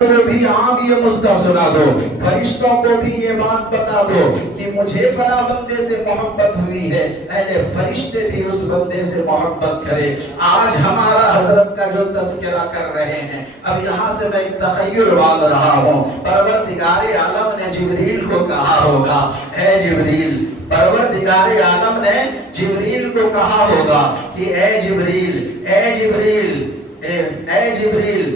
کو بھی عام یہ مژدہ سنا دو، فرشتوں کو بھی یہ بات بتا دو کہ مجھے فلاں بندے سے محبت ہوئی ہے، اہل فرشتے بھی اس بندے سے محبت کرے۔ آج ہمارا حضرت کا جو تذکرہ کر رہے ہیں، اب یہاں سے میں ایک تخیل باندھ رہا ہوں، پروردگار عالم نے جبریل کو کہا ہوگا، اے جبریل، پروردگار عالم نے جبریل کو کہا ہوگا کہ اے جبریل، اے جبریل، اے جبریل،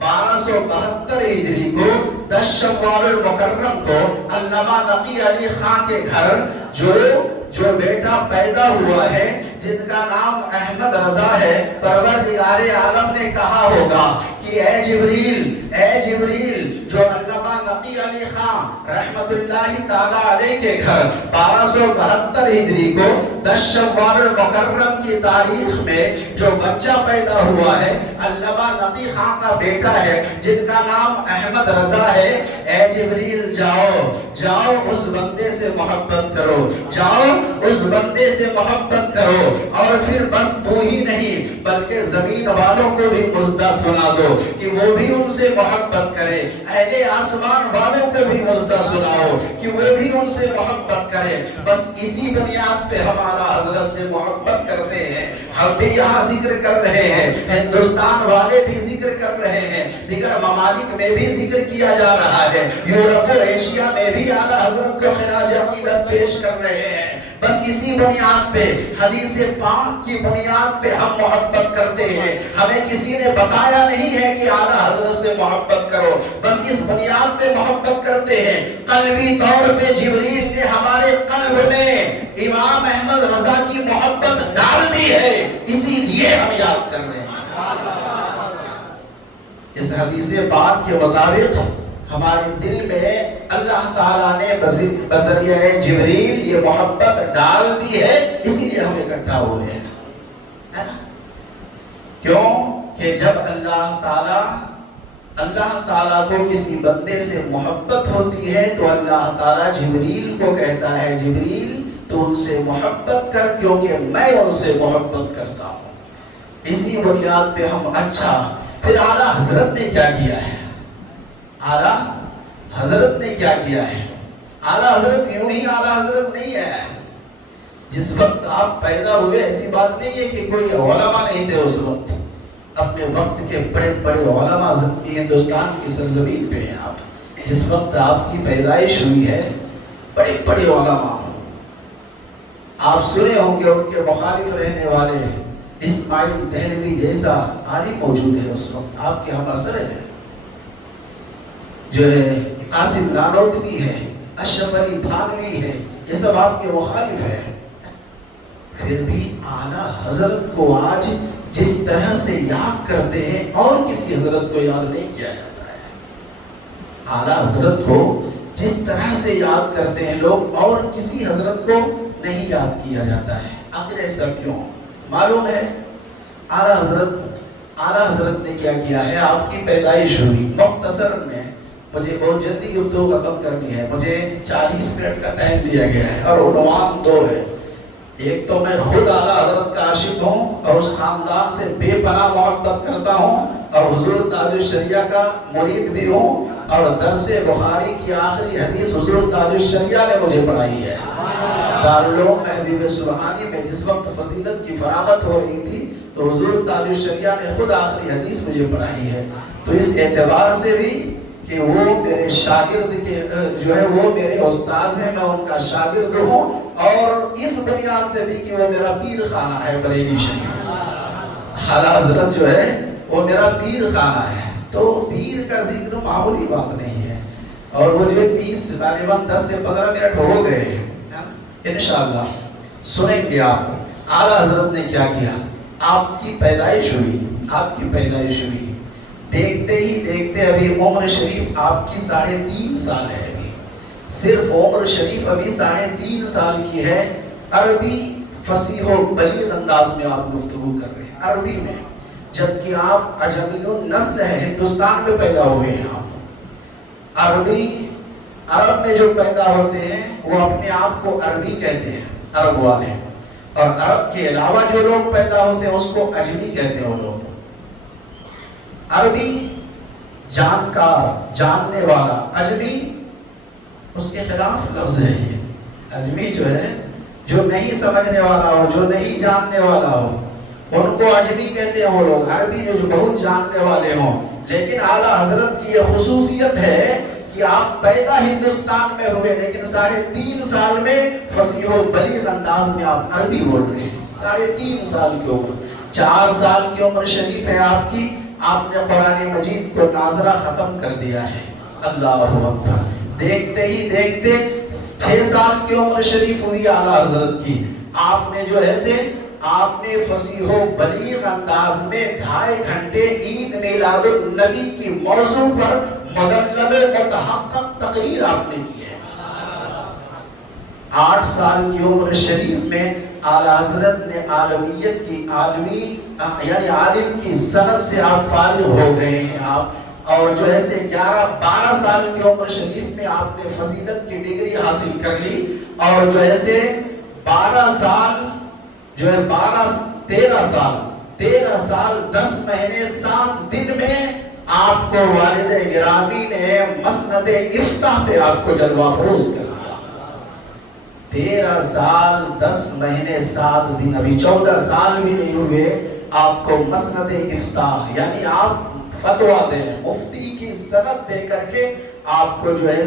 1272 ہجری کو 10 شوال المکرم کو علامہ نقی علی خان کے گھر جو بیٹا پیدا ہوا ہے جن کا نام احمد رضا ہے، پروردگار عالم نے کہا ہوگا کہ اے جبریل، اے جبریل، جو علامہ نقی علی خان رحمت اللہ تعالی علیہ کے گھر 1272 ہجری کو 10 شوال المکرم کی تاریخ میں جو بچہ پیدا ہوا ہے علامہ نقی خان کا بیٹا ہے جن کا نام احمد رضا ہے، اے جبریل جاؤ اس بندے سے محبت کرو، جاؤ اس بندے سے محبت کرو، اور پھر بس تو ہی نہیں بلکہ زمین والوں کو بھی مژدہ سنا دو کہ وہ بھی ان سے محبت کرے، اہل آسمان والوں کو بھی مژدہ سناؤ کہ وہ بھی ان سے محبت کرے۔ بس اسی بنیاد پہ ہمارا حضرت سے محبت کرتے ہیں، ہم بھی یہاں ذکر کر رہے ہیں، ہندوستان والے بھی ذکر کر رہے ہیں، دیگر ممالک میں بھی ذکر کیا جا رہا ہے، یورپ و ایشیا میں بھی اعلیٰ حضرت کو خراج عقیدت پیش کر رہے ہیں۔ بس اسی بنیاد پہ، حدیث پاک کی بنیاد پہ ہم محبت کرتے ہیں، ہمیں کسی نے بتایا نہیں ہے کہ اعلیٰ حضرت سے محبت کرو، بس اس بنیاد پہ محبت کرتے ہیں۔ قلبی طور پہ جبریل نے ہمارے قلب میں امام احمد رضا کی محبت ڈال دی ہے، اسی لیے ہم یاد کر رہے ہیں۔ اس حدیث پاک کے مطابق ہمارے دل میں اللہ تعالیٰ نے بذریعہ جبریل یہ محبت ڈال دی ہے، اسی لیے ہم اکٹھا ہوئے ہیں، ہے نا؟ کیوں کہ جب اللہ تعالیٰ کو کسی بندے سے محبت ہوتی ہے تو اللہ تعالیٰ جبریل کو کہتا ہے، جبریل تو ان سے محبت کر کیونکہ میں ان سے محبت کرتا ہوں۔ اسی بنیاد پہ ہم اچھا، پھر اعلیٰ حضرت نے کیا کیا ہے؟ اعلیٰ حضرت نے کیا کیا ہے؟ اعلیٰ حضرت یوں ہی اعلیٰ حضرت نہیں ہے۔ جس وقت آپ پیدا ہوئے ایسی بات نہیں ہے کہ کوئی علماء نہیں تھے اس وقت، اپنے وقت کے بڑے بڑے علماء ہندوستان کی سرزمین پہ ہیں آپ۔ جس وقت آپ کی پیدائش ہوئی ہے بڑے بڑے علماء، آپ سنے ہوں گے ان کے مخالف رہنے والے اسماعیل دہلوی جیسا عالم موجود ہے اس وقت، آپ کے ہم اثر ہے، جو ہے قاسم نانوتوی ہے، اشرف علی تھانوی ہے، یہ سب آپ کے مخالف ہیں۔ پھر بھی اعلیٰ حضرت کو آج جس طرح سے یاد کرتے ہیں اور کسی حضرت کو یاد نہیں کیا جاتا ہے۔ اعلیٰ حضرت کو جس طرح سے یاد کرتے ہیں لوگ اور کسی حضرت کو نہیں یاد کیا جاتا ہے۔ آخر ایسا کیوں؟ معلوم ہے اعلیٰ حضرت نے کیا کیا ہے۔ آپ کی پیدائش ہوئی، مختصر میں مجھے بہت جلدی گفتگو ختم کرنی ہے، مجھے 40 منٹ کا ٹائم دیا گیا ہے اور عنوان 2 ہے۔ ایک تو میں خود اعلیٰ حضرت کا عاشق ہوں اور اس خاندان سے بے پناہ محبت کرتا ہوں اور حضور تاج الشریعہ کا مرید بھی ہوں، اور درس بخاری کی آخری حدیث حضور تاج الشریعہ نے مجھے پڑھائی ہے۔ دارالعلوم محبوب سبحانی میں جس وقت فضیلت کی فراغت ہو رہی تھی تو حضور تاج الشریعہ نے خود آخری حدیث مجھے پڑھائی ہے۔ تو اس اعتبار سے بھی کہ وہ میرے شاگرد کے جو ہے وہ میرے استاذ ہیں، میں ان کا شاگرد ہوں، اور اس بنیاد سے بھی کہ وہ میرا پیر خانہ ہے بریلی شریف۔ اعلیٰ حضرت جو ہے وہ میرا پیر خانہ ہے، تو پیر کا ذکر معمولی بات نہیں ہے۔ اور وہ جو 30 غالباً 10 سے 15 منٹ ہو گئے ہیں، انشاءاللہ سنیں گے آپ اعلیٰ حضرت نے کیا کیا۔ آپ کی پیدائش ہوئی، دیکھتے ہی دیکھتے ابھی عمر شریف آپ کی 3.5 سال ہے، ابھی صرف عمر شریف ابھی 3.5 سال کی ہے۔ عربی فصیح و بلیغ انداز میں آپ گفتگو کر رہے ہیں، عربی میں، جبکہ آپ عجمی نسل ہیں، ہندوستان میں پیدا ہوئے ہیں آپ۔ عرب میں جو پیدا ہوتے ہیں وہ اپنے آپ کو عربی کہتے ہیں، عرب والے، اور عرب کے علاوہ جو لوگ پیدا ہوتے ہیں اس کو عجمی کہتے ہیں وہ لوگ۔ عربی جانکار، جاننے والا. اجمی اس کے خلاف لفظ ہے یہ. اجمی جو ہے جو نہیں سمجھنے والا ہو، جو نہیں جاننے والا ہو، ان کو اجمی کہتے ہیں. وہ لوگ عربی جو بہت جاننے والے ہوں. لیکن اعلیٰ حضرت کی یہ خصوصیت ہے کہ آپ پیدا ہندوستان میں ہوئے لیکن 3.5 سال میں فصیح و بلیغ انداز میں آپ عربی بول رہے ہیں. 3.5 سال کی عمر، 4 سال کی عمر شریف ہے آپ کی. آپ نے قرآن مجید کو ناظرہ ختم کر دیا ہے. اللہ اکبر. دیکھتے ہی دیکھتے 6 سال کی عمر شریف ہوئی اعلیٰ حضرت کی. آپ نے جو ہے آپ نے فصیح و بلیغ انداز میں 2.5 گھنٹے عید میلاد النبی کی موضوع پر مدلل متحقق تقریر آپ نے کی ہے. 8 سال کی عمر شریف میں اعلیٰ حضرت نے عالمیت کی عالمی یعنی عالم کی سند سے آپ فارغ ہو گئے ہیں آپ. اور جو ہے 11-12 سال کی عمر شریف میں آپ نے فضیلت کی ڈگری حاصل کر لی. اور جو ہے 12 سال جو ہے 13 سال 10 مہینے 7 دن میں آپ کو والد گرامی نے مسند افتاح پہ آپ کو جلوہ فروز کر دیا. 13 سال 10 مہینے 7 دن، ابھی 14 سال بھی نہیں ہوئے، آپ کو مسند افتاح یعنی آپ فتویٰ دیں، مفتی کی سند دے کر کے آپ کو جو ہے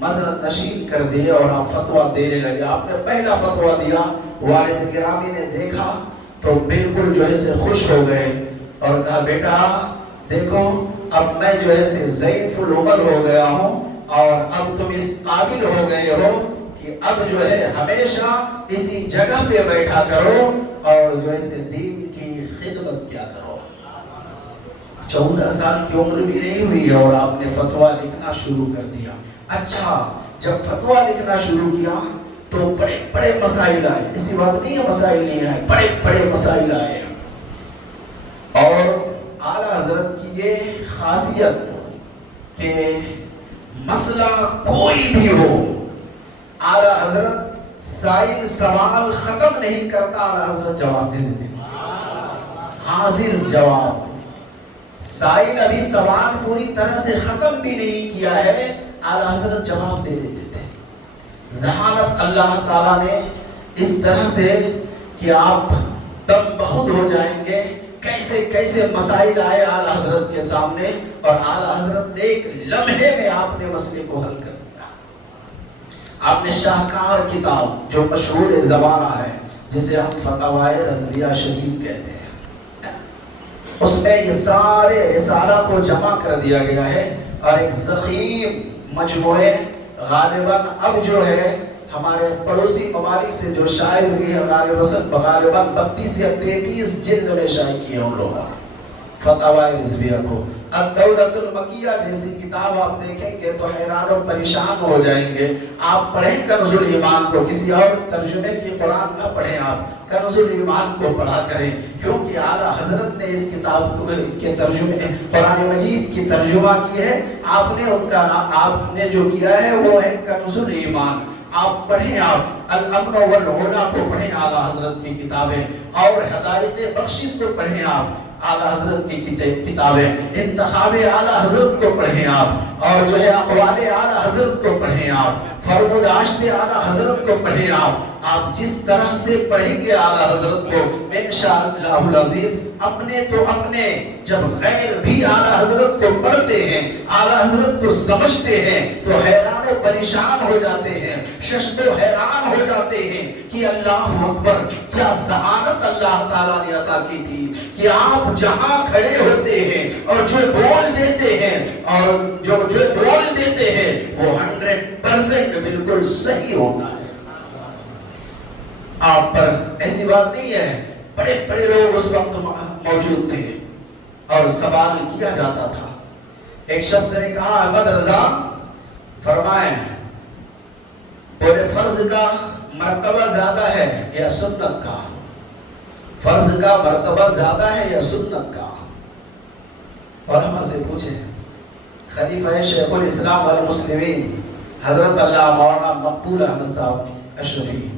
مزرعہ نشین کر دیے اور آپ فتویٰ دینے لگے. آپ نے پہلا فتویٰ دیا، والد گرامی نے دیکھا تو بالکل جو ہے خوش ہو گئے اور کہا بیٹا دیکھو اب میں جو ہے ضعیف العمر ہو گیا ہوں اور اب تم اس قابل ہو گئے ہو کہ اب جو ہے ہمیشہ اسی جگہ پہ بیٹھا کرو اور جو ہے دین کی خدمت کیا کرو. 14 سال کی عمر بھی نہیں ہوئی اور آپ نے فتویٰ لکھنا شروع کر دیا. اچھا جب فتویٰ لکھنا شروع کیا تو بڑے بڑے مسائل آئے. ایسی بات نہیں ہے مسائل نہیں آئے، بڑے بڑے مسائل آئے. اور اعلیٰ حضرت کی یہ خاصیت کہ مسئلہ کوئی بھی ہو، اعلیٰ حضرت سائل سوال ختم نہیں کرتا، اعلیٰ حضرت جواب دے دیتے. حاضر جواب. سائل ابھی سوال پوری طرح سے ختم بھی نہیں کیا ہے، اعلیٰ حضرت جواب دے دیتے تھے. ذہانت اللہ تعالیٰ نے اس طرح سے کہ آپ دم بخود ہو جائیں گے. کیسے کیسے مسائل آئے اعلیٰ حضرت کے سامنے اور اعلیٰ حضرت نے ایک لمحے میں آپ نے مسئلے کو حل کر دیا. آپ نے شاہکار کتاب جو مشہور زمانہ ہے جسے ہم فتاوائے رضویہ شریف کہتے ہیں، اس میں یہ سارے رسالہ کو جمع کر دیا گیا ہے اور ایک ضخیم مجموعے غالباً اب جو ہے ہمارے پڑوسی ممالک سے جو شائع ہوئی ہے غالباً 32 یا 33 جلد میں شائع کی ہے ان لوگوں نے فتاوائے رضویہ کو. الدولۃ المکیہ جیسی کتاب آپ دیکھیں گے تو حیران و پریشان ہو جائیں گے. آپ پڑھیں کنز الایمان کو، کسی اور ترجمے کی قرآن نہ پڑھیں، آپ کنز الایمان کو پڑھا کریں کیونکہ اعلیٰ حضرت نے اس کتاب کے ترجمے قرآن مجید کی ترجمہ کی ہے. آپ نے ان کا آپ نے جو کیا ہے وہ ہے کنز الایمان. آپ پڑھیں، آپ الامن والعلا کو پڑھیں اعلیٰ حضرت کی کتابیں، اور ہدایت بخشش کو پڑھیں آپ اعلیٰ حضرت کی کتابیں، انتخاب اعلیٰ حضرت کو پڑھیں آپ، اور جو ہے اقوال اعلیٰ حضرت کو پڑھیں آپ، فرموداشت اعلیٰ حضرت کو پڑھیں آپ. آپ جس طرح سے پڑھیں گے اعلیٰ حضرت کو انشاءاللہ العزیز اپنے جب غیر بھی اعلیٰ حضرت کو پڑھتے ہیں، اعلیٰ حضرت کو سمجھتے ہیں تو حیران و پریشان ہو جاتے ہیں، ششد و حیران ہو جاتے ہیں کہ اللہ اکبر، کیا ذہانت اللہ تعالیٰ نے عطا کی تھی کہ آپ جہاں کھڑے ہوتے ہیں اور جو بول دیتے ہیں اور جو بول دیتے ہیں وہ 100% بالکل صحیح ہوتا ہے. آپ پر ایسی بات نہیں ہے. بڑے بڑے لوگ اس وقت موجود تھے اور سوال کیا جاتا تھا. ایک شخص نے کہا احمد رضا فرمائیں بولے فرض کا مرتبہ زیادہ ہے یا سنت کا؟ فرض کا مرتبہ زیادہ ہے یا سنت کا؟ علماء سے پوچھیں. خلیفہ شیخ الاسلام والمسلمین حضرت اللہ مولانا مقبول احمد صاحب اشرفی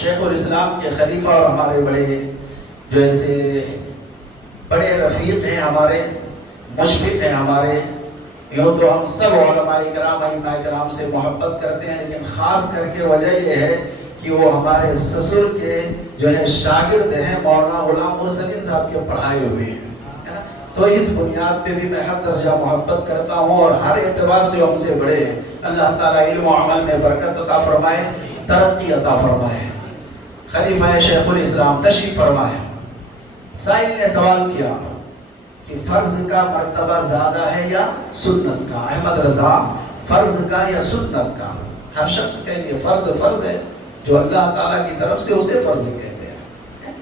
شیخ الاسلام کے خلیفہ اور ہمارے بڑے جو ایسے بڑے رفیق ہیں ہمارے مشفق ہیں ہمارے. یوں تو ہم سب علماء کرام ائمہ کرام سے محبت کرتے ہیں، لیکن خاص کر کے وجہ یہ ہے کہ وہ ہمارے سسر کے جو ہے شاگرد ہیں، مولانا غلام مرسلین صاحب کے پڑھائے ہوئے ہیں. تو اس بنیاد پہ بھی میں حد درجہ محبت کرتا ہوں، اور ہر اعتبار سے ہم سے بڑے ہیں. اللہ تعالیٰ علم و عمل میں برکت عطا فرمائے، ترقی عطا فرمائے. خلیفہ شیخ الاسلام تشریف فرمائے. سائل نے سوال کیا کہ فرض کا مرتبہ زیادہ ہے یا سنت کا؟ احمد رضا، فرض کا یا سنت کا؟ ہر شخص کہیں گے فرض فرض ہے، جو اللہ تعالیٰ کی طرف سے اسے فرض کہتے ہیں.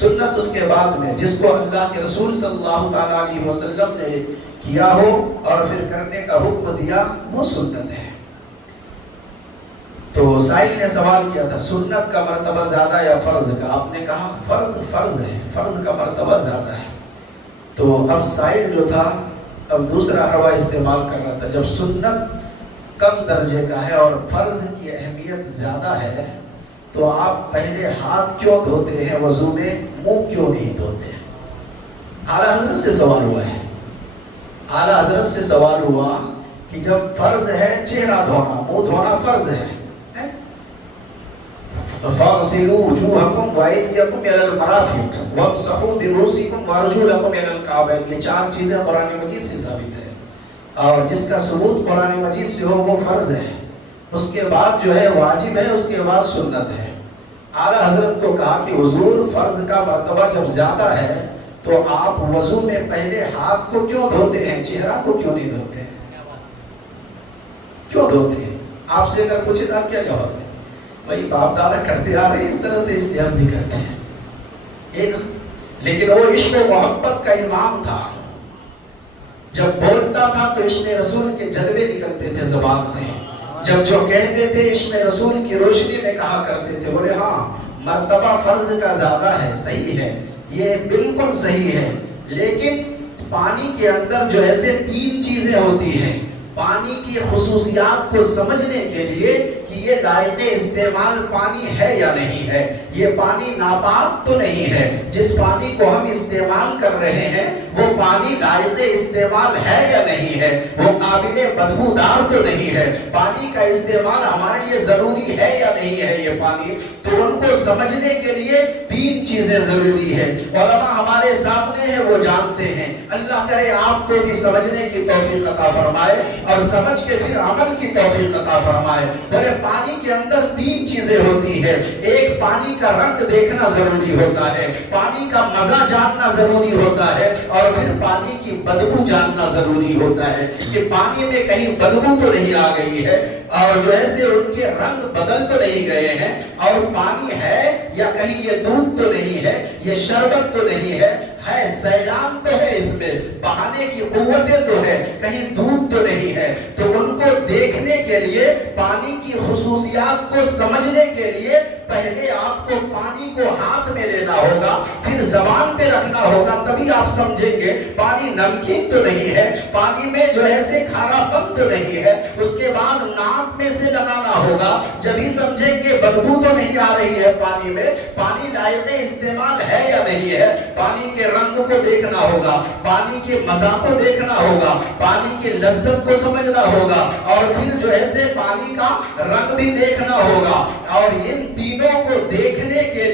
سنت اس کے بعد میں، جس کو اللہ کے رسول صلی اللہ تعالیٰ علیہ وسلم نے کیا ہو اور پھر کرنے کا حکم دیا، وہ سنت ہے. تو سائل نے سوال کیا تھا سنت کا مرتبہ زیادہ یا فرض کا؟ آپ نے کہا فرض فرض ہے، فرض کا مرتبہ زیادہ ہے. تو اب سائل جو تھا اب دوسرا حوا استعمال کر رہا تھا، جب سنت کم درجے کا ہے اور فرض کی اہمیت زیادہ ہے تو آپ پہلے ہاتھ کیوں دھوتے ہیں وضو میں، منہ کیوں نہیں دھوتے؟ اعلیٰ حضرت سے سوال ہوا ہے. اعلیٰ حضرت سے سوال ہوا کہ جب فرض ہے چہرہ دھونا، منہ دھونا فرض ہے، فَاغْسِلُوا وُجُوهَكُمْ وَأَيْدِيَكُمْ إِلَى الْمَرَافِقِ وَامْسَحُوا بِرُؤُوسِكُمْ وَأَرْجُلَكُمْ إِلَى الْكَعْبَيْنِ. یہ چار چیزیں قرآن مجید سے ثابت ہے، اور جس کا ثبوت قرآن مجید سے ہو وہ فرض ہے. اس کے بعد جو ہے واجب ہے، اس کے بعد سنت ہے. اعلیٰ حضرت کو کہا کہ حضور فرض کا مرتبہ جب زیادہ ہے تو آپ وضو میں پہلے ہاتھ کو کیوں دھوتے ہیں، چہرہ کو کیوں نہیں دھوتے ہیں؟ کیوں دھوتے ہیں؟ آپ سے اگر پوچھے تو آپ کیا جواب دیں؟ وہی باپ دادا کرتے آ رہے ہیں اس طرح سے، اس لیے ہم بھی کرتے ہیں. ایک لیکن وہ عشق و محبت کا امام تھا، جب بولتا تھا تو عشق رسول کے جلوے نکلتے تھے زبان سے. جب جو کہتے تھے عشق رسول کی روشنی میں کہا کرتے تھے. بولے ہاں مرتبہ فرض کا زیادہ ہے، صحیح ہے، یہ بالکل صحیح ہے، لیکن پانی کے اندر جو ایسے تین چیزیں ہوتی ہیں پانی کی خصوصیات کو سمجھنے کے لیے کہ یہ لائق استعمال پانی ہے یا نہیں ہے، یہ پانی ناپاک تو نہیں ہے، جس پانی کو ہم استعمال کر رہے ہیں وہ پانی لائق استعمال ہے یا نہیں ہے، وہ قابل بدبودار تو نہیں ہے، پانی کا استعمال ہمارے لیے ضروری ہے یا نہیں ہے یہ پانی. تو ان کو سمجھنے کے لیے تین چیزیں ضروری ہے. علماء ہمارے سامنے ہیں، وہ جانتے ہیں. اللہ کرے آپ کو بھی سمجھنے کی توفیق عطا فرمائے اور سمجھ کے پھر عمل کی توفیق عطا فرمائے. بولے پانی کے اندر تین چیزیں ہوتی ہے. ایک پانی کا رنگ دیکھنا ضروری ہوتا ہے، پانی کا مزہ جاننا ضروری ہوتا ہے، اور پھر پانی کی بدبو جاننا ضروری ہوتا ہے کہ پانی میں کہیں بدبو تو نہیں آ گئی ہے، اور جو ایسے ان کے رنگ بدل تو نہیں گئے ہیں، اور پانی ہے یا کہیں یہ دودھ تو نہیں ہے، یہ شربت تو نہیں ہے سیلان تو ہے، اس میں بہانے کی قوتیں تو ہے، کہیں دودھ تو نہیں ہے. تو ان کو دیکھنے کے لیے، پانی کی خصوصیات کو سمجھنے کے لیے پہلے آپ کو پانی کو ہاتھ میں لینا ہوگا، پھر زبان پہ رکھنا ہوگا، تبھی آپ سمجھیں گے پانی نمکین تو نہیں ہے، پانی میں جو ایسے کھارا پن تو نہیں ہے. اس کے بعد ناک میں سے لگانا ہوگا، جبھی سمجھیں گے بدبو تو نہیں آ رہی ہے پانی میں، پانی لائق استعمال ہے یا نہیں ہے. پانی کے رنگ کو دیکھنا ہوگا، پانی کے مزہ کو دیکھنا ہوگا، پانی کی لذت کو سمجھنا ہوگا، اور پھر جو ایسے پانی کا رنگ بھی دیکھنا ہوگا. اور ان تینوں کو دیکھنے کے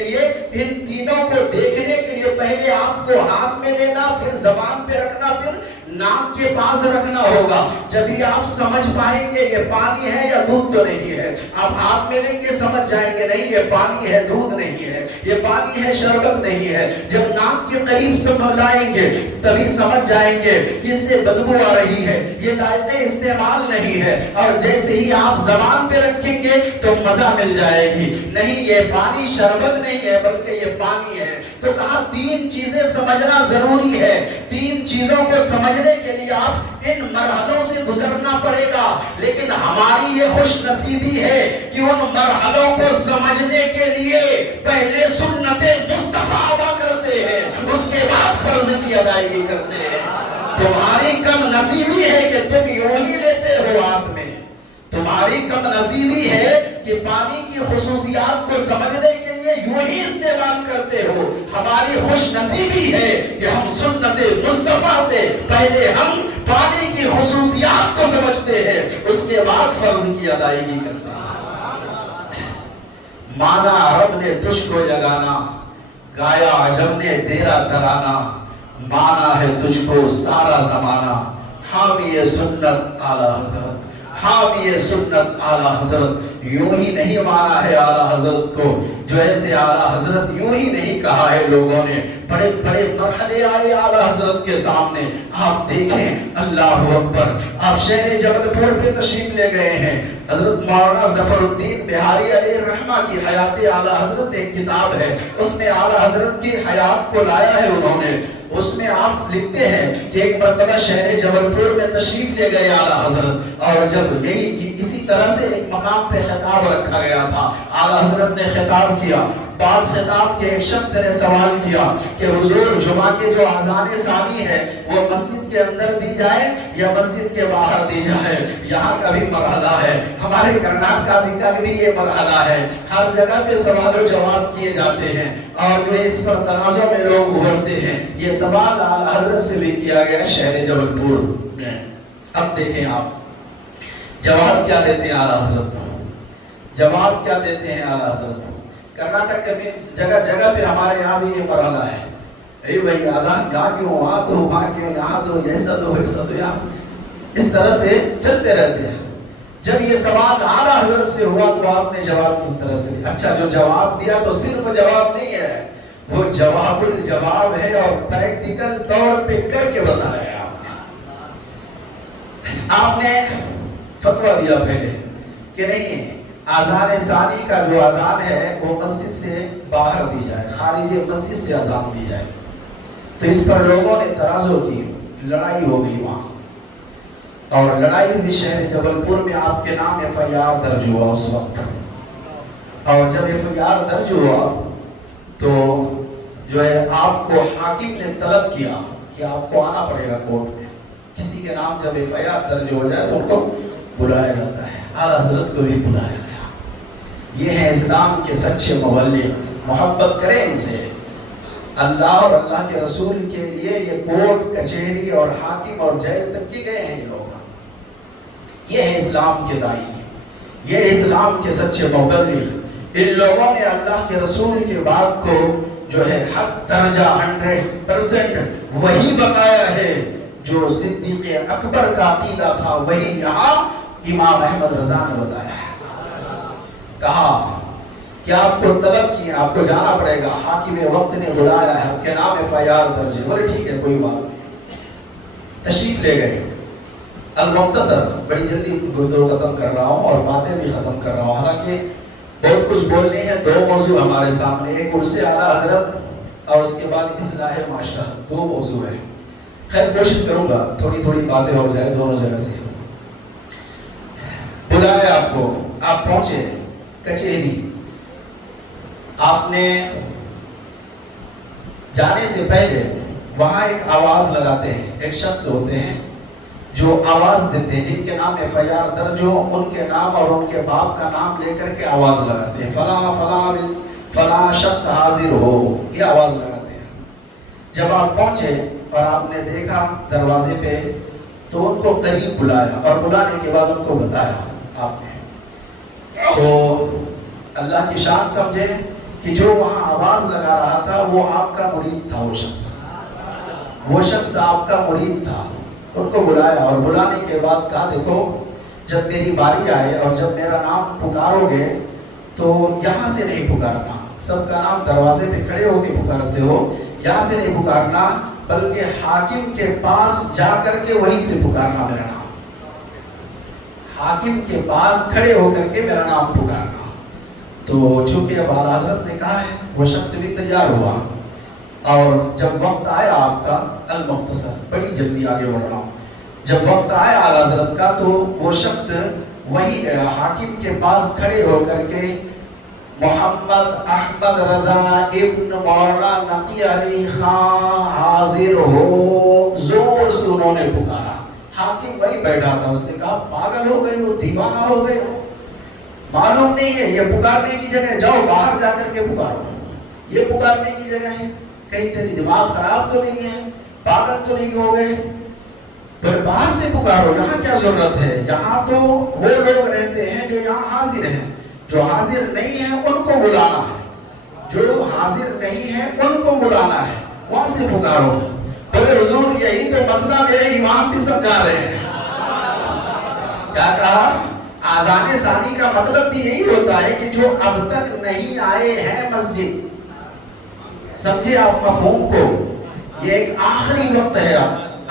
لیے پہلے آپ کو ہاتھ میں لینا، پھر زبان پہ رکھنا، پھر ناک کے پاس رکھنا ہوگا. جبھی آپ سمجھ پائیں گے یہ پانی ہے یا دودھ تو نہیں ہے. آپ ہاتھ میں لیں گے سمجھ جائیں گے نہیں یہ پانی ہے، دودھ نہیں ہے، یہ پانی ہے، شربت نہیں ہے. جب ناک کے قریب سمجھ لائیں گے تبھی سمجھ جائیں گے کہ اس سے بدبو آ رہی ہے، یہ لائق استعمال نہیں ہے. اور جیسے ہی آپ زبان پہ رکھیں گے تو مزہ مل جائے گی، نہیں یہ پانی شربت نہیں ہے بلکہ یہ پانی ہے. تو کہا تین چیزیں سمجھنا ضروری ہے. تین چیزوں کو سمجھنے کے لیے آپ ان مرحلوں سے گزرنا پڑے گا. لیکن ہماری یہ خوش نصیبی ہے کہ ان مرحلوں کو سمجھنے کے لیے پہلے سنت مصطفیٰ ادا کرتے ہیں، اس کے بعد فرض کی ادائیگی کرتے ہیں. تمہاری کم نصیبی ہے کہ تم یوں ہی لیتے ہو ہاتھ میں، تمہاری کم نصیبی ہے کہ پانی کی خصوصیات کو سمجھنے کے لیے یوں ہی استعمال کرتے ہو. ہماری خوش نصیبی ہے کہ ہم سنت مصطفیٰ سے پہلے ہم پانی کی خصوصیات کو سمجھتے ہیں، اس کے بعد فرض کی ادائیگی کرتے ہیں۔ مانا عرب نے تجھ کو جگانا، گایا عجم نے تیرا ترانہ، مانا ہے تجھ کو سارا زمانہ، حامی سنت اعلیٰ حضرت، حامی سنت اعلیٰ حضرت۔ یوں ہی نہیں مانا ہے اعلیٰ حضرت کو، جو ایسے اعلیٰ حضرت یوں ہی نہیں کہا ہے لوگوں نے، بڑے بڑے مرحلے آئے اعلیٰ حضرت کے سامنے۔ آپ دیکھیں، اللہ اکبر، آپ شہر جبل پور پہ تشریف لے گئے ہیں، حضرت مولانا ظفر الدین بہاری علیہ الرحمہ کی حیات اعلیٰ حضرت ایک کتاب ہے، اس میں اعلیٰ حضرت کی حیات کو لایا ہے انہوں نے۔ اس میں آپ لکھتے ہیں کہ ایک مرتبہ شہر جبل پور میں تشریف لے گئے اعلیٰ حضرت، اور جب یہی اسی طرح سے ایک مقام پہ خطاب رکھا گیا تھا، اعلیٰ حضرت نے خطاب کیا۔ بعد خطاب کے ایک شخص نے سوال کیا کہ حضور، جمعہ کے جو اذان ثانی ہے وہ مسجد کے اندر دی جائے یا مسجد کے باہر دی جائے؟ یہاں کا بھی مرحلہ ہے، ہمارے کرناٹک کا بھی یہ مرحلہ ہے، ہر جگہ پہ سوال و جواب کیے جاتے ہیں، اور جو اس پر تنازع میں لوگ ابھرتے ہیں۔ یہ سوال اعلیٰ حضرت سے بھی کیا گیا شہر جبل پور میں۔ اب دیکھیں آپ جواب کیا دیتے ہیں اعلیٰ حضرت کو، جواب کیا دیتے ہیں اعلیٰ حضرت۔ کرناٹک کے بھی جگہ جگہ پہ ہمارے یہاں بھی یہ مرحلہ ہے، اے بھائی اذان یہاں کیوں، وہاں تو، وہاں کیوں، یہاں تو، ایسا تو، ویسا تو، یہاں اس طرح سے چلتے رہتے ہیں۔ جب یہ سوال اعلیٰ حضرت سے ہوا تو آپ نے جواب کس طرح سے دیا؟ اچھا، جو جواب دیا تو صرف جواب نہیں ہے، وہ جواب الجواب ہے، اور پریکٹیکل طور پہ کر کے بتایا ہے آپ نے فتویٰ دیا پہلے کہ نہیں، اذان ثانی کا جو اذان ہے وہ مسجد سے باہر دی جائے، خارج مسجد سے اذان دی جائے۔ تو اس پر لوگوں نے ترازع کی، لڑائی ہو گئی وہاں، اور لڑائی ہوئی شہر جبل پور میں، آپ کے نام FIR درج ہوا اس وقت۔ اور جب FIR درج ہوا تو جو ہے آپ کو حاکم نے طلب کیا کہ آپ کو آنا پڑے گا کورٹ میں۔ کسی کے نام جب FIR درج ہو جائے تو ان کو بلایا جاتا ہے، اعلیٰ حضرت کو بھی بلایا گیا۔ یہ ہے اسلام کے سچے مبلغ، محبت کریں ان سے، اللہ اور اللہ کے رسول کے لیے یہ کورٹ کچہری اور حاکم اور جیل تک کی گئے ہیں یہ لوگ۔ یہ ہے اسلام کے داعی، یہ اسلام کے سچے مبلغ۔ ان لوگوں نے اللہ کے رسول کے بات کو جو ہے حق درجہ 100% وہی بتایا ہے، جو صدیق اکبر کا عقیدہ تھا وہی یہاں امام احمد رضا نے بتایا ہے۔ کہا کہ آپ کو طلب کی، آپ کو جانا پڑے گا، حاکم وقت نے بلایا ہے، آپ کے نام FIR درج ہے۔ بولے ٹھیک ہے، کوئی بات نہیں، تشریف لے گئے۔ المختصر، بڑی جلدی گفتگو ختم کر رہا ہوں اور باتیں بھی ختم کر رہا ہوں، حالانکہ بہت کچھ بولنے ہیں۔ دو موضوع ہمارے سامنے، ایک عرس اعلیٰ حضرت اور اس کے بعد اصلاح معاشرہ، دو موضوع ہیں۔ خیر کوشش کروں گا تھوڑی تھوڑی باتیں ہو جائے دونوں جگہ سے۔ بلایا آپ کو، آپ پہنچے کچہری، آپ نے جانے سے پہلے وہاں ایک آواز لگاتے ہیں، ایک شخص ہوتے ہیں جو آواز دیتے ہیں، جن کے نام FIR درج ہو ان کے نام اور ان کے باپ کا نام لے کر کے آواز لگاتے ہیں، فلاں فلاں فلاں شخص حاضر ہو، یہ آواز لگاتے ہیں۔ جب آپ پہنچے اور آپ نے دیکھا دروازے پہ تو ان کو قریب بلایا، اور بلانے کے بعد ان کو بتایا آپ نے، تو اللہ کی شان سمجھے کہ جو وہاں آواز لگا رہا تھا وہ آپ کا مرید تھا، وہ شخص آپ کا مرید تھا۔ ان کو بلایا اور بلانے کے بعد کہا دیکھو جب میری باری آئے اور جب میرا نام پکارو گے تو یہاں سے نہیں پکارنا، سب کا نام دروازے پہ کھڑے ہو کے پکارتے ہو، یہاں سے نہیں پکارنا بلکہ حاکم کے پاس جا کر کے وہیں سے پکارنا میرا نام، حاکم کے پاس کھڑے ہو کر کے میرا نام پکارنا۔ تو چونکہ اب اعلیٰ حضرت نے کہا ہے وہ شخص بھی تیار ہوا، اور جب وقت آیا آپ کا، المختصر بڑی جلدی آگے بڑھ رہا ہوں، جب وقت آیا اعلیٰ حضرت کا تو وہ شخص وہی حاکم کے پاس کھڑے ہو کر کے محمد احمد رضا ابن مولانا نقی علی خان حاضر ہو، زور سے انہوں نے پکارا۔ حاکم وہی بیٹھا تھا، اس نے کہا پاگل ہو گئے ہو، دیوانہ ہو گئے ہو، معلوم نہیں ہے یہ پکارنے کی جگہ، جاؤ باہر جا کر کے پکارو، یہ پکارنے کی جگہ ہے؟ کہیں تیری دماغ خراب تو نہیں ہے، پاگل تو نہیں ہو گئے؟ پھر باہر سے پکارو، یہاں کیا ضرورت ہے؟ یہاں تو وہ لوگ رہتے ہیں جو یہاں حاضر ہیں، جو حاضر نہیں ہیں ان کو بلانا ہے، جو حاضر نہیں ہیں ان کو بلانا ہے، وہاں سے پکارو۔ بولے حضور یہی تو مسئلہ میرے امام بھی سمجھا رہے ہیں۔ کیا کہا؟ آذان ثانی کا مطلب بھی یہی ہوتا ہے کہ جو اب تک نہیں آئے ہیں مسجد، سمجھے آپ مفہوم کو؟ یہ ایک آخری وقت ہے،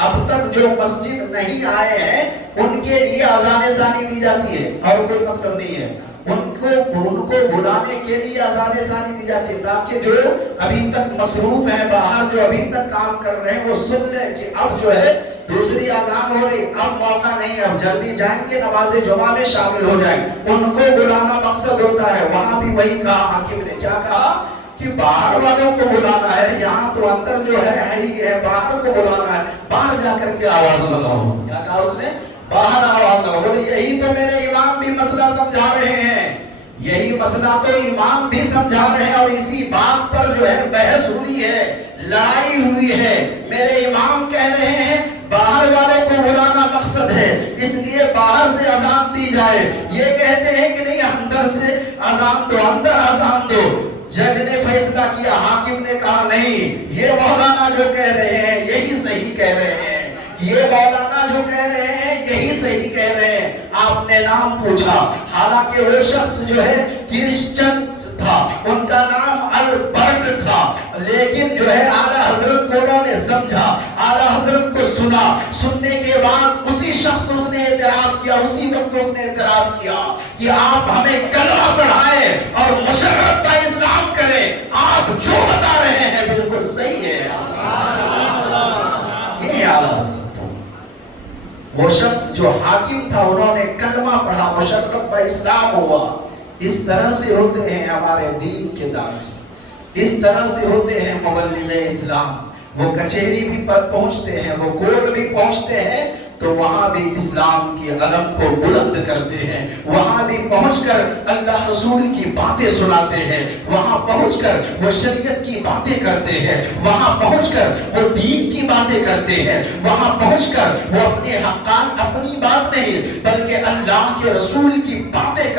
اب تک جو مسجد نہیں آئے ہیں ان کے لیے آذان ثانی دی جاتی ہے، اور کوئی مطلب نہیں ہے۔ ان کو بلانے کے لیے آذان ثانی دی جاتی ہے تاکہ جو ابھی تک مصروف ہیں باہر، جو ابھی تک کام کر رہے ہیں، وہ سن لیں کہ اب جو ہے دوسری اذان ہو رہی، اب موقع نہیں ہے، اب جلدی جائیں گے نماز جمعہ میں شامل ہو جائیں۔ ان کو بلانا مقصد ہوتا ہے۔ وہاں بھی وہی کہا حاکم نے، کیا کہا کہ باہر والوں کو بلانا ہے، یہاں تو اندر جو ہے ہی ہے، باہر کو بلانا ہے، باہر جا کر کے آواز لگاؤ۔ کیا کہا اس نے؟ باہر آواز لگاؤ۔ بولے یہی تو میرے امام بھی مسئلہ سمجھا رہے ہیں، یہی مسئلہ تو امام بھی سمجھا رہے ہیں، اور اسی بات پر جو ہے بحث ہوئی ہے، لڑائی ہوئی ہے۔ میرے امام کہہ رہے ہیں باہر والوں کو بلانا مقصد ہے، اس لیے باہر سے اذان دی جائے۔ یہ کہتے ہیں کہ نہیں اندر سے اذان دو، اندر اذان دو۔ جج نے فیصلہ کیا، حاکم نے کہا نہیں، یہ مولانا جو کہہ رہے ہیں یہی صحیح کہہ رہے ہیں، یہ مولانا جو کہہ رہے ہیں یہی صحیح کہہ رہے ہیں۔ آپ نے نام پوچھا، حالانکہ وہ شخص جو ہے کرسچن تھا، ان کا نام البرٹ تھا، لیکن جو ہے اعلیٰ حضرت کو انہوں نے سمجھا، اعلیٰ حضرت کو سنا، سننے کے بعد اسی شخص اس نے اعتراف کیا، اسی وقت اس نے اعتراف کیا کہ آپ ہمیں کلمہ پڑھائیں اور مشرف کا اسلام کریں، آپ جو بتا رہے ہیں بالکل صحیح ہے۔ یہ اعلیٰ حضرت، وہ شخص جو حاکم تھا، انہوں نے کلمہ پڑھا، مشرف کا اسلام ہوا۔ اس طرح سے ہوتے ہیں ہمارے دین کے داعی، اس طرح سے ہوتے ہیں مبلغ اسلام۔ وہ کچہری بھی پہنچتے ہیں، وہ کورٹ بھی پہنچتے ہیں، تو وہاں بھی اسلام کی علم کو بلند کرتے ہیں، وہاں بھی پہنچ کر اللہ رسول کی باتیں سناتے ہیں، وہاں پہنچ کر وہ شریعت کی باتیں کرتے ہیں، وہاں پہنچ کر وہ دین کی باتیں کرتے ہیں، وہاں پہنچ کر وہ اپنے حقان اپنی بات نہیں بلکہ اللہ کے رسول کی باتیں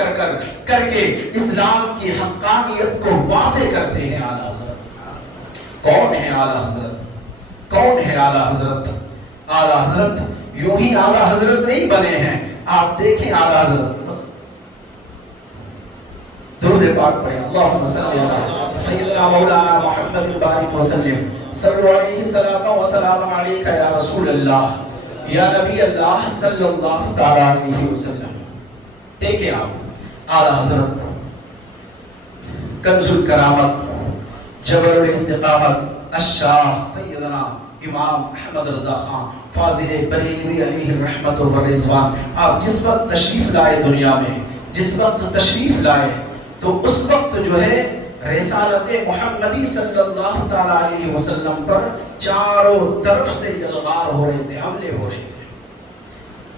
کر کے اسلام کی حقانیت کو واضح کرتے ہیں۔ اعلیٰ حضرت کون ہے؟ اعلیٰ حضرت کون ہے؟ اعلیٰ حضرت، اعلیٰ حضرت یوں ہی اعلیٰ حضرت نہیں بنے ہیں۔ آپ دیکھیں اعلیٰ حضرت، درود پاک پڑھیں، اللہم صلی علی سیدنا مولانا محمد بارک وسلم، صلی علیہ صلاۃ و سلام علیک یا رسول اللہ یا نبی اللہ صلی اللہ تعالی علیہ وسلم۔ دیکھیں آپ اعلیٰ حضرت کنز الکرامت، جبر الاستقامت، الشاہ سیدنا امام احمد رضا خان فاضل بریلوی علیہ الرحمت و رضوان، آپ جس وقت تشریف لائے دنیا میں، جس وقت تشریف لائے تو اس وقت جو ہے رسالت محمدی صلی اللہ تعالی علیہ وسلم پر چاروں طرف سے یلغار ہو رہے تھے، حملے ہو رہے تھے۔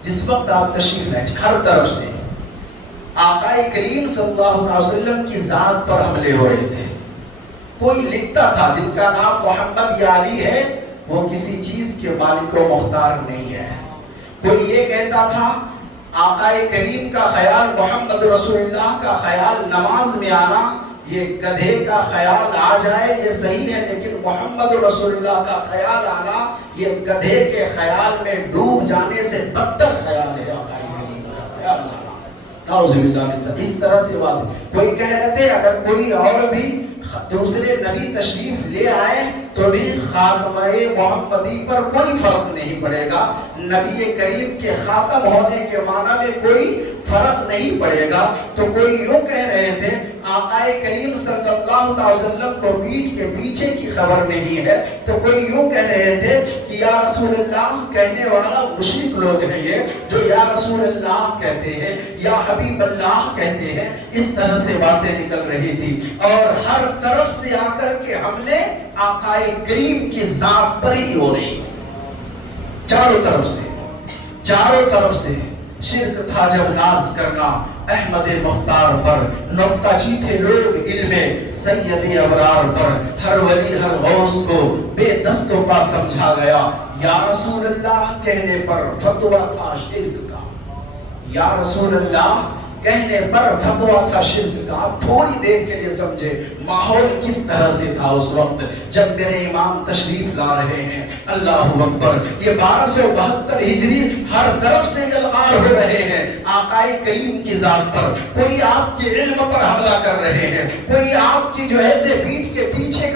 جس وقت آپ تشریف لائے ہر طرف سے آقا کریم صلی اللہ علیہ وسلم کی ذات پر حملے ہو رہے تھے۔ کوئی لکھتا تھا جن کا نام محمد یا علی ہے وہ کسی چیز کے مالک و مختار نہیں ہے۔ کوئی یہ کہتا تھا آقا کریم کا خیال، محمد رسول اللہ کا خیال نماز میں آنا، یہ گدھے کا خیال آ جائے یہ صحیح ہے، لیکن محمد رسول اللہ کا خیال آنا یہ گدھے کے خیال میں ڈوب جانے سے بدتر خیال ہے۔ آقا کریم کا خیال آنا، نعوذ باللہ من ذلک، اس طرح سے بات۔ کوئی کہہ رہے تھے اگر کوئی اور بھی دوسرے نبی تشریف لے آئے تو بھی خاتمہ محمدی پر کوئی فرق نہیں پڑے گا، نبی کریم کے خاتم ہونے کے معنی میں کوئی فرق نہیں پڑے گا۔ تو کوئی یوں کہہ رہے تھے آقا کریم صلی اللہ علیہ وسلم کو پیٹھ کے پیچھے کی خبر نہیں ہے، تو کوئی یوں کہہ رہے تھے کہ یا رسول اللہ کہنے والا مشرک لوگ ہیں یہ جو یا رسول اللہ کہتے ہیں، یا حبیب اللہ کہتے ہیں، اس طرح سے باتیں نکل رہی تھی۔ اور ہر طرف سے آ کر کے حملے آقا کریم کی ذات پر ہی ہو رہی، چاروں طرف سے، چاروں طرف سے۔ شرک تھا جب ناز کرنا، احمد مختار پر، نقطہ چی تھے لوگ علم سید ابرار پر، ہر ولی ہر غوث کو بے دست و پا سمجھا گیا، یا رسول اللہ کہنے پر فتویٰ تھا شرک کا، یا رسول اللہ کہنے پر فتویٰ تھا شرک کا۔ آپ تھوڑی دیر کے لیے سمجھے ماحول کس طرح سے تھا اس وقت جب میرے امام تشریف لا رہے ہیں، اللہ اکبر، یہ 1272 ہجری، ہر طرف سے الغار ہو رہے ہیں آقا کریم کی ذات پر، کوئی آپ کے علم پر حملہ کر رہے ہیں، کوئی آپ کی جو ایسے پیٹھ کے پیچھے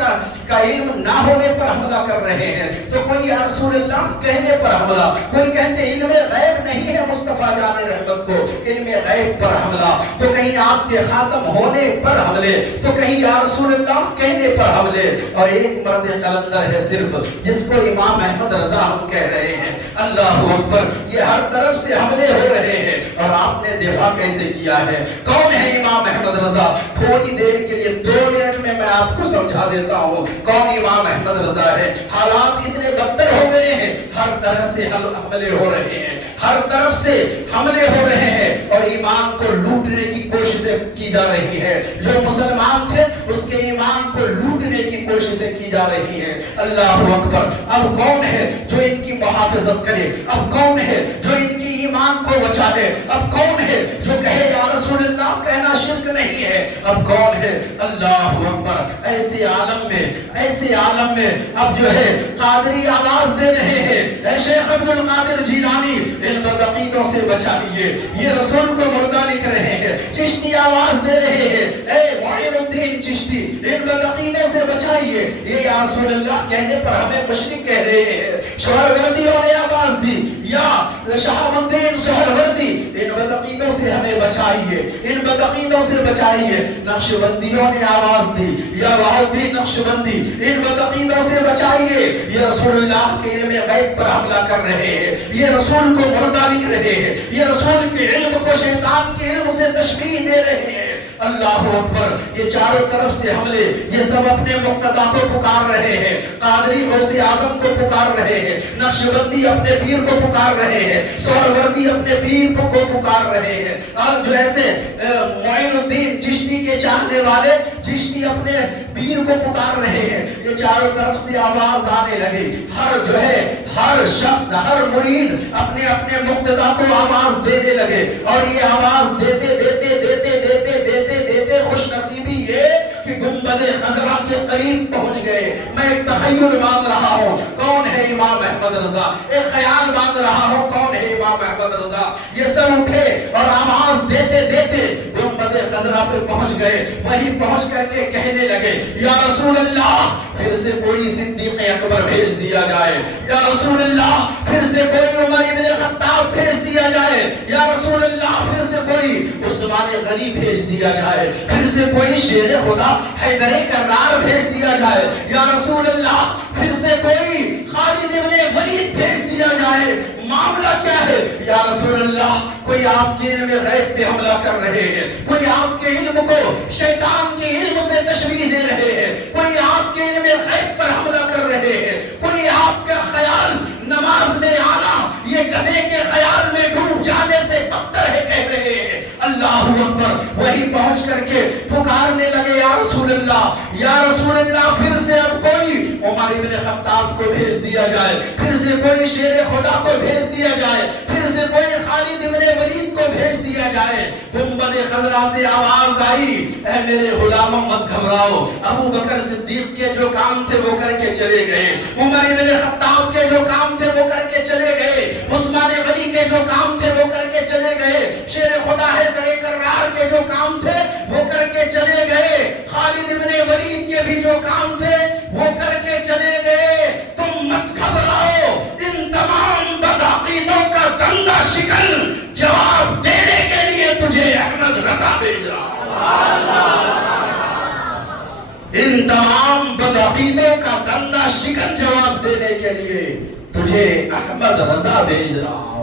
کا علم نہ ہونے پر حملہ کر رہے ہیں، تو کوئی یا رسول اللہ کہنے پر حملہ، کوئی کہتے علم غیب نہیں ہے مصطفیٰ جان رحمت کو، علم غیب پر حملہ، تو کہیں آپ کے خاتم ہونے پر حملے، تو کہیں یا رسول اللہ کہنے پر حملے، اور ایک مرد قلندر ہے صرف جس کو امام احمد رضا ہم کہہ رہے ہیں، اللہ اکبر، یہ ہر طرف سے حملے ہو رہے ہیں، اور آپ نے دفاع کیسے کیا ہے؟ کون ہے امام احمد رضا؟ تھوڑی دیر کے لیے 2 منٹ میں آپ کو سمجھا دیتا ہوں کون امام احمد رضا ہے۔ حالات اتنے بدتر ہو گئے ہیں، ہر طرح سے حملے ہو رہے ہیں، ہر طرف سے حملے ہو رہے ہیں، اور ایمان کو لوٹنے کی کوششیں کی جا رہی ہے، جو مسلمان تھے اس کے ایمان کو لوٹنے کی کوششیں کی جا رہی ہیں، اللہ اکبر۔ اب کون ہے جو ان کی محافظت کرے؟ اب کون ہے جو ان کی ایمان کو بچا لے؟ اب کون ہے جو کہے یا رسول اللہ کہنا شرک نہیں ہے؟ اب کون ہے؟ اللہ اکبر۔ ایسے عالم میں اب جو ہے قادری آواز دے رہے ہیں، اے شیخ عبد القادر جیلانی ان بدعقیدوں سے بچائیے، یہ رسول کو مردہ لکھ رہے ہیں، چشتی آواز دے رہے ہیں، اے معین الدین چشتی ان بدعقیدوں سے بچائیے، یہ یا رسول اللہ کہنے پر ہمیں مشرک کہہ رہے ہیں۔ سہروردیوں نے آواز دی، یا شہاب الدین سہروردی ان بدعقیدوں سے ہمیں بچائیے، ان بدعقیدوں سے بچائیے۔ نقشبندیوں نے آواز دی، یا بہاؤالدین نقشبندی ان بدعقیدوں سے بچائیے، یہ رسول اللہ کے علم غیب پر حملہ کر رہے ہیں، یہ رسول کو مردہ لکھ رہے ہیں، یہ رسول کے علم کو شیطان کے علم سے تشبیہ دے رہے ہیں، اللہ اکبر۔ یہ چاروں طرف سے حملے، یہ سب اپنے مقتدا کو پکار رہے ہیں، قادری غوث اعظم کو پکار رہے ہیں، نقشبندی اپنے پیر کو پکار رہے ہیں، سہروردی اپنے پیر کو پکار رہے ہیں، اور جو ایسے معین الدین چشتی کے چاہنے والے چشتی اپنے پیر کو پکار رہے ہیں، یہ چاروں طرف سے آواز آنے لگی، ہر شخص، ہر مرید اپنے اپنے مقتدا کو آواز دینے لگے، اور یہ آواز دیتے خوش نصیبی یہ کہ گنبد خضرا کے قریب پہنچ گئے۔ میں ایک تخیل باندھ رہا ہوں، کون ہے امام احمد رضا؟ ایک خیال باندھ رہا ہوں، کون ہے امام احمد رضا؟ یہ سب اٹھے اور آواز دیتے گنبد خضرا پہ پہنچ گئے، وہیں پہنچ کر کے کہنے لگے، یا رسول اللہ پھر سے کوئی صدیق اکبر بھیج دیا جائے، یا رسول اللہ پھر سے کوئی عمر ابن خطاب بھیج دیا جائے، یا رسول اللہ پھر سے کوئی عثمان غنی بھیج دیا جائے، پھر سے کوئی شیر خدا حیدر کرار بھیج دیا جائے، یا رسول اللہ پھر سے کوئی خالد ابن ولید بھیج دیا جائے۔ معاملہ کیا ہے یا رسول اللہ؟ کوئی آپ کے علم غیب پہ حملہ کر رہے ہیں، کوئی آپ کے علم کو شیطان کے علم سے تشبیہ دے رہے ہیں، کوئی آپ کے علم غیب پر حملہ کر رہے ہیں، کوئی آپ کا خیال نماز میں آنا یہ گدھے کے خیال میں ڈوب جانے سے بدتر ہے کہہ رہے ہیں، اللہ اکبر۔ وہی پہنچ کر کے پکارنے لگے، یا رسول اللہ، یا رسول اللہ پھر سے اب کوئی عمر ابن خطاب کو بھیج دیا جائے، پھر سے کوئی شیر خدا کو بھیج دیا جائے، پھر سے کوئی خالد ابن ولید کو بھیج دیا جائے۔ گنبد خضرا سے آواز آئی، اے میرے غلاموں مت گھبراؤ، ابو بکر صدیق کے جو کام تھے وہ کر کے چلے گئے، عمر ابن خطاب کے جو کام تھے وہ کر کے چلے گئے، عثمان غنی کے جو کام تھے وہ کر کے چلے گئے، شیر خدا حیدر کرار کے جو کام تھے وہ کر کے چلے گئے، خالد ابن ولید کے بھی جو کام تھے وہ کر کے چلے گئے۔ تم مت گھبراؤ، ان تمام بدعقیدوں کا دندہ شکن جواب دینے کے لیے تجھے احمد رضا بھیج رہا ہوں۔ ان تمام بدعقیدوں کا دندہ شکن جواب دینے کے لیے تجھے احمد رضا بھیج رہا ہوں۔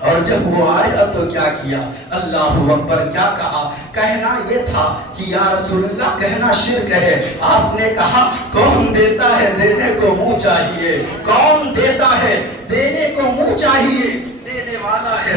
اور جب وہ آیا تو کیا کیا؟ اللہ اکبر، کیا کہا؟ کہنا یہ تھا کہ یا رسول اللہ کہنا شرک ہے۔ آپ نے کہا کون دیتا ہے دینے کو منہ چاہیے، کون دیتا ہے دینے کو منہ چاہیے، دینے والا ہے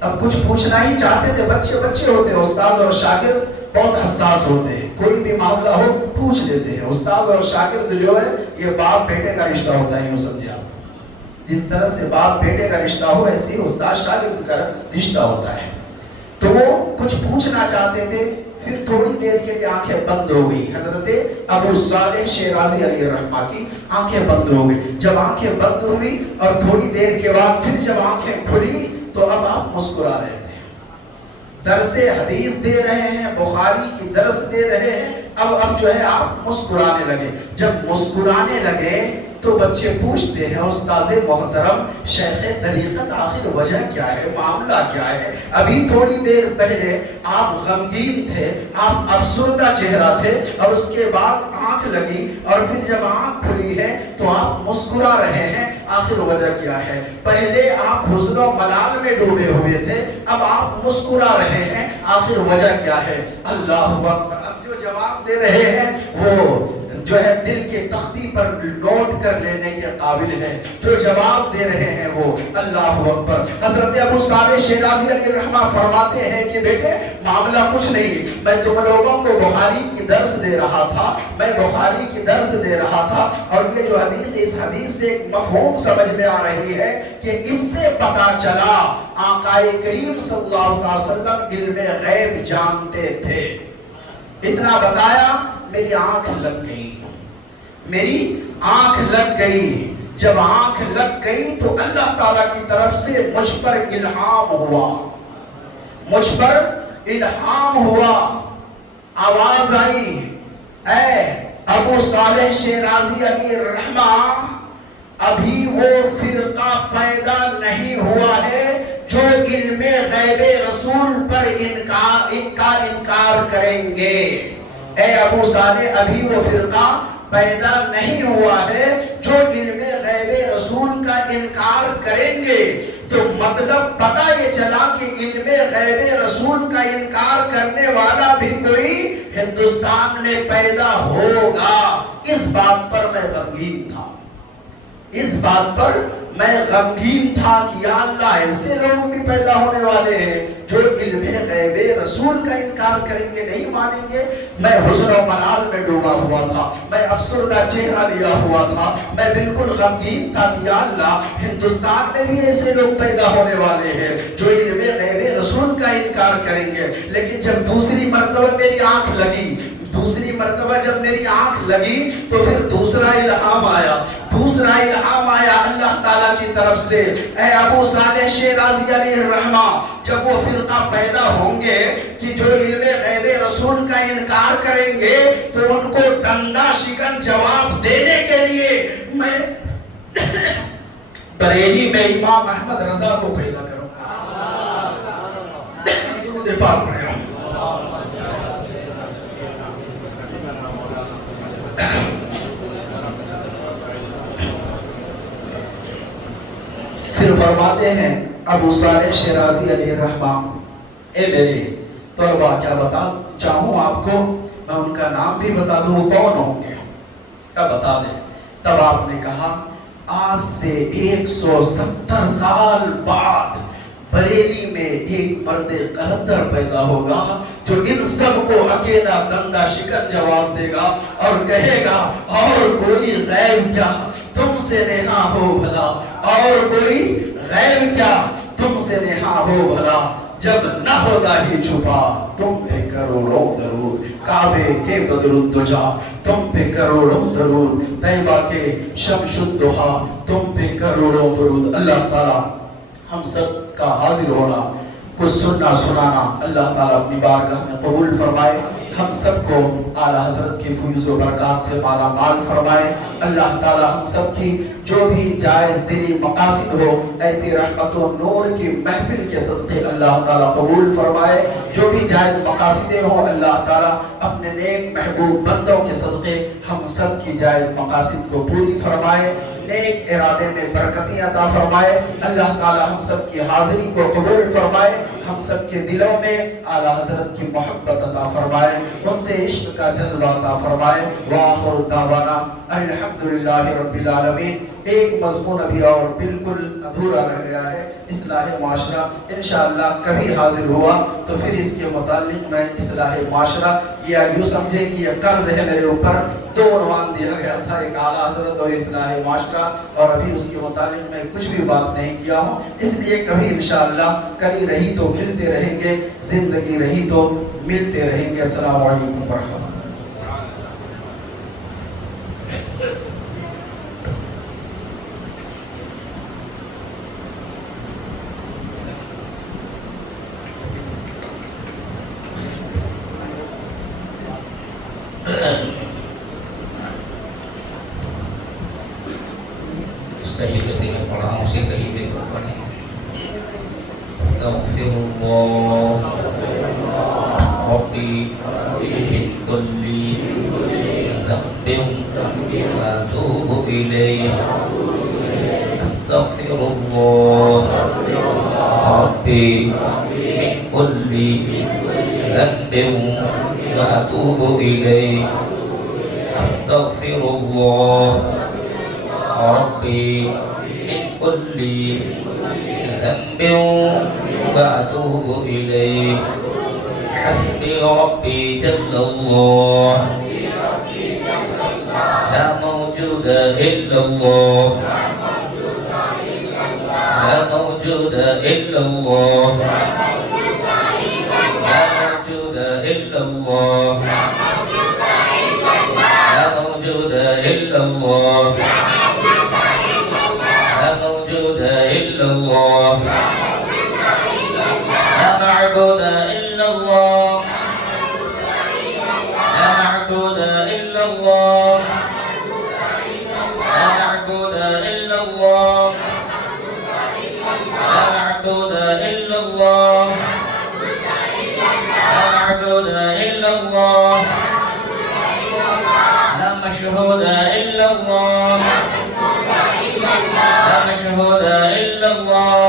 اب کچھ پوچھنا ہی چاہتے تھے، بچے بچے ہوتے ہیں، استاذ اور شاگرد بہت حساس ہوتے ہیں، کوئی بھی معاملہ ہو پوچھ لیتے ہیں۔ استاذ اور شاگرد جو ہے یہ باپ بیٹے کا رشتہ ہوتا ہے، یوں سمجھے آپ، جس طرح سے باپ بیٹے کا رشتہ ہو ایسے ہی استاذ شاگرد کا رشتہ ہوتا ہے۔ تو وہ کچھ پوچھنا چاہتے تھے، پھر تھوڑی دیر کے لیے آنکھیں بند ہو گئی۔ حضرت ابو صالح شیرازی علیہ الرحمہ کی آنکھیں بند ہو گئی۔ جب آنکھیں بند ہوئی اور تھوڑی دیر کے بعد پھر جب آنکھیں کھلی تو اب آپ مسکرا رہے تھے، درس حدیث دے رہے ہیں، بخاری کی درس دے رہے ہیں، اب جو ہے آپ مسکرانے لگے۔ جب مسکرانے لگے تو بچے پوچھتے ہیں، استاذ محترم، شیخ طریقت، آخر وجہ کیا ہے، معاملہ کیا ہے؟ ابھی تھوڑی دیر پہلے آپ غمگین تھے، آپ افسردہ چہرہ تھے، اور اس کے بعد آنکھ لگی اور پھر جب آنکھ کھلی ہے تو آپ مسکرا رہے ہیں، آخر وجہ کیا ہے؟ پہلے آپ حزن و ملال میں ڈوبے ہوئے تھے، اب آپ مسکرا رہے ہیں، آخر وجہ کیا ہے؟ اللہ اکبر۔ اب جو جواب دے رہے ہیں وہ جو ہے دل کے تختی پر نوٹ کر لینے کے قابل ہے، جو جواب دے رہے ہیں وہ اللہ اکبر۔ حضرت ابو صالح شیرازی علیہ الرحمہ فرماتے ہیں کہ بیٹے معاملہ کچھ نہیں، میں تم لوگوں کو بخاری کی درس دے رہا تھا، میں بخاری کی درس دے رہا تھا، اور یہ جو حدیث، اس حدیث سے ایک مفہوم سمجھ میں آ رہی ہے کہ اس سے پتہ چلا آقا کریم صلی اللہ علیہ وسلم علم غیب جانتے تھے۔ اتنا بتایا، میری آنکھ لگ گئی، میری آنکھ لگ گئی۔ جب آنکھ لگ گئی تو اللہ تعالیٰ کی طرف سے مجھ پر الہام ہوا، مجھ پر الہام ہوا، آواز آئی، اے ابو صالح شیرازی علیہ الرحمہ، ابھی وہ فرقہ پیدا نہیں ہوا ہے جو علم غیب رسول پر انکار کریں گے۔ اے ابو صالح، ابھی وہ فرقہ پیدا نہیں ہوا ہے جو علم غیب رسول کا انکار کریں گے۔ تو مطلب پتہ یہ چلا کہ علم غیب رسول کا انکار کرنے والا بھی کوئی ہندوستان میں پیدا ہوگا۔ اس بات پر میں غمگین تھا، اس بات پر میں غمگین تھا کہ یا اللہ، ایسے لوگ بھی پیدا ہونے والے ہیں جو علم غیب رسول کا انکار کریں گے، نہیں مانیں گے۔ میں حزن و ملال میں ڈوبا ہوا تھا، میں افسردہ چہرہ لیا ہوا تھا، میں بالکل غمگین تھا کہ یا اللہ، ہندوستان میں بھی ایسے لوگ پیدا ہونے والے ہیں جو علم غیب رسول کا انکار کریں گے۔ لیکن جب دوسری مرتبہ میری آنکھ لگی، دوسری مرتبہ جب میری آنکھ لگی تو پھر دوسرا الہام آیا، دوسرا الہام آیا اللہ تعالیٰ کی طرف سے، اے ابو صالح شیرازی علیہ الرحمہ، جب وہ فرقہ پیدا ہوں گے کہ جو علم غیب رسول کا انکار کریں گے تو ان کو دندہ شکن جواب دینے کے لیے میں بریلی میں امام احمد رضا کو پیدا کروں گا۔ درود پاک پڑھیں۔ پھر فرماتے ہیں ابو صالح شیرازی علیہ الرحمہ، اے میرے طلبہ، کیا بتا چاہوں آپ کو، میں ان کا نام بھی بتا دوں وہ کون ہوں گے، کیا بتا دیں؟ تب آپ نے کہا آج سے 170 سال بعد بریلی میں ایک مرد قلندر پیدا ہوگا جو ان سب کو اکیلا دندہ شکن جواب دے گا اور کہے گا اور کوئی غیب کیا تم سے نہا ہو بھلا، اور کوئی غیب کیا تم سے نہا ہو بھلا، جب نہ خدا ہی چھپا تم پہ کروڑوں درود، کعبے کے بدر الدجا تم پہ کروڑوں درود، طیبہ کے شمس الضحا تم پہ کروڑوں درود۔ اللہ تعالیٰ ہم سب کا حاضر ہونا، کچھ سننا سنانا اللہ تعالیٰ اپنی بارگاہ میں قبول فرمائے، ہم سب کو اعلیٰ حضرت کی فیض و برکات سے مالا مال فرمائے۔ اللہ تعالیٰ ہم سب کی جو بھی جائز دلی مقاصد ہو ایسی رحمت و نور کی محفل کے صدقے اللہ تعالیٰ قبول فرمائے، جو بھی جائز مقاصدیں ہوں اللہ تعالیٰ اپنے نیک محبوب بندوں کے صدقے ہم سب کی جائز مقاصد کو پوری فرمائے، نیک ارادے میں برکتیں عطا فرمائے۔ اللہ تعالیٰ ہم سب کی حاضری کو قبول فرمائے، ہم سب کے دلوں میں اعلیٰ حضرت کی محبت عطا فرمائے، ان سے عشق کا جذبہ عطا فرمائے۔ وآخر دعوانا الحمدللہ رب العالمین۔ ایک مضمون ابھی اور بالکل ادھورا رہ گیا ہے، اصلاح معاشرہ. انشاءاللہ کبھی حاضر ہوا تو پھر اس کے متعلق میں اصلاح معاشرہ، یا یوں سمجھے کہ یہ قرض ہے میرے اوپر، دو عنوان دیا گیا تھا، ایک اعلیٰ حضرت اور اصلاح معاشرہ، اور ابھی اس کے متعلق میں کچھ بھی بات نہیں کیا ہوں. اس لیے کبھی انشاءاللہ کلی رہی تو کھلتے رہیں گے، زندگی رہی تو ملتے رہیں گے. السلام علیکم ورحمۃ اللہ. اس طریقے سے میں پڑھا ہوں، اسی طریقے سے پڑھیں. استغفر اللہ ربی من کل ذنب واتوب الیہ. استغفر اللہ ربی من کل ذنب واتوب الیہ. استغفر اللہ ربي من كل ذنب وأتوب إليه. حسبي ربي جل الله لا موجود إلا الله لا موجود إلا الله لا موجود إلا الله لا موجود إلا الله لا موجود إلا الله لا معبود إلا الله لا معبود إلا الله لا معبود إلا الله لا معبود إلا الله لا معبود إلا الله لا مشهود إلا الله لا مشهود إلا الله